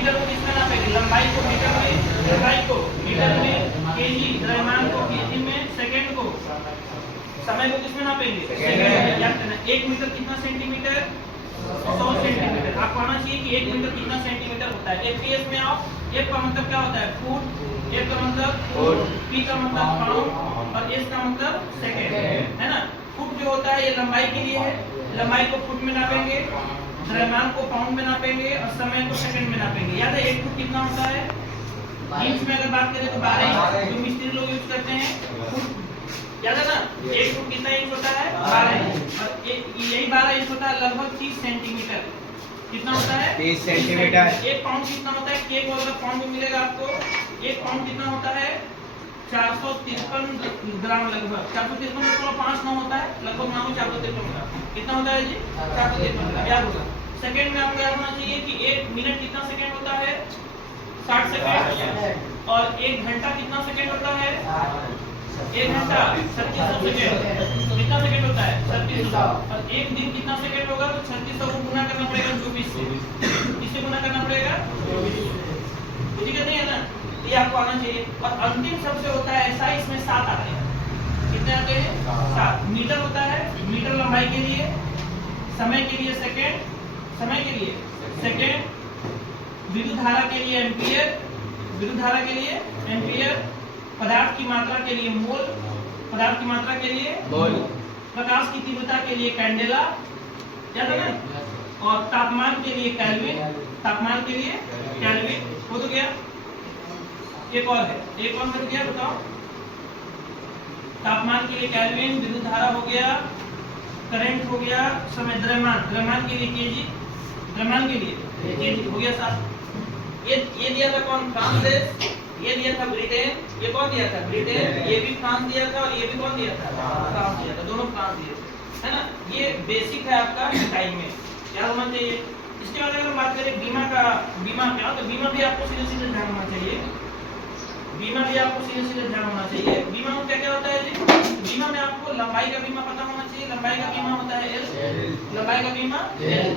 Metre को किसमें नापेंगे? लंबाई को मीटर में, लंबाई को मीटर में, केजी, द्रव्यमान को केजी में, सेकंड को, समय को किसमें नापेंगे? सेकंड। याद करना 1 मीटर कितना सेंटीमीटर? 100 सेंटीमीटर। आपको आना चाहिए कि 1 मीटर कितना सेंटीमीटर होता है। एफपीएस में आओ, एफ का मतलब क्या होता है? फुट, एफ का मतलब फुट, पी का मतलब पाउंड और एस का मतलब सेकंड, है ना। फुट जो होता है ये लंबाई के लिए है, लंबाई को फुट में नापेंगे, द्रव्यमान को पाउंड में नापेंगे और समय को सेकंड में नापेंगे। याद है 1 फुट कितना होता है? इंच में अगर बात करें तो 12 इंच, जो मिस्त्री लोग यूज करते हैं फुट, याद है ना। 1 फुट कितना इंच होता है? 12 इंच। और यही 12 इंच होता है लगभग 30 सेंटीमीटर। कितना होता है? 30 सेंटीमीटर। 1 पाउंड कितना होता है? केक वाला पाउंड में मिलेगा आपको। 1 पाउंड कितना होता है? 453 ग्राम लगभग। 453.5 ना होता है लगभग, मानो 453 ग्राम। कितना होता है जी? 453 ग्राम। याद होगा। सेकंड में आपको याद होना चाहिए कि 1 मिनट कितना सेकंड होता है? 60 सेकंड। और 1 घंटा कितना सेकंड होता है? 1 घंटा 3600 सेकंड। कितना सेकंड होता है? 3600। और 1 दिन कितना सेकंड होगा? तो 3600 को गुना करना पड़ेगा 24 से। किससे गुना करना पड़ेगा? 24 से। दिक्कत नहीं है ना, ये आपको आना चाहिए। और अंतिम सबसे होता है ऐसा, इसमें 7 आते हैं। कितने आते हैं? 7। मीटर होता है, मीटर लंबाई के लिए, समय के लिए सेकंड, समय के लिए सेकंड, विद्युत धारा के लिए एम्पियर, विद्युत धारा के लिए एम्पियर, पदार्थ की मात्रा के लिए मोल, पदार्थ की मात्रा के लिए मोल, प्रकाश की तीव्रता के लिए कैंडेला, याद है ना। और तापमान के लिए केल्विन, तापमान के लिए केल्विन। हो तो गया। एक और है, एक और बच गया, बताओ। तापमान के लिए केल्विन, विद्युत धारा हो गया, करंट हो गया, समय, द्रव्यमान, द्रव्यमान के लिए केजी, द्रव्यमान के लिए केजी हो गया 7। ये दिया था कौन? फ्रांस देश। ये दिया था ब्रिटेन। ये कौन दिया था? ब्रिटेन। ये भी फ्रांस दिया था और ये भी कौन दिया था? फ्रांस दिया था। दोनों फ्रांस दिए थे, है ना। ये बेसिक है आपका टाइम में, क्या होना चाहिए। इसके बाद अगर हम बात करें बीमा का, बीमा क्या, तो बीमा भी आपको सीधे सीधे ध्यान होना चाहिए। बीमा भी आपको सीधे सीधे ध्यान होना चाहिए। बीमा में क्या क्या होता है जी? बीमा में आपको लंबाई का बीमा पता होना चाहिए। लंबाई का बीमा होता है एल, लंबाई का बीमा एल।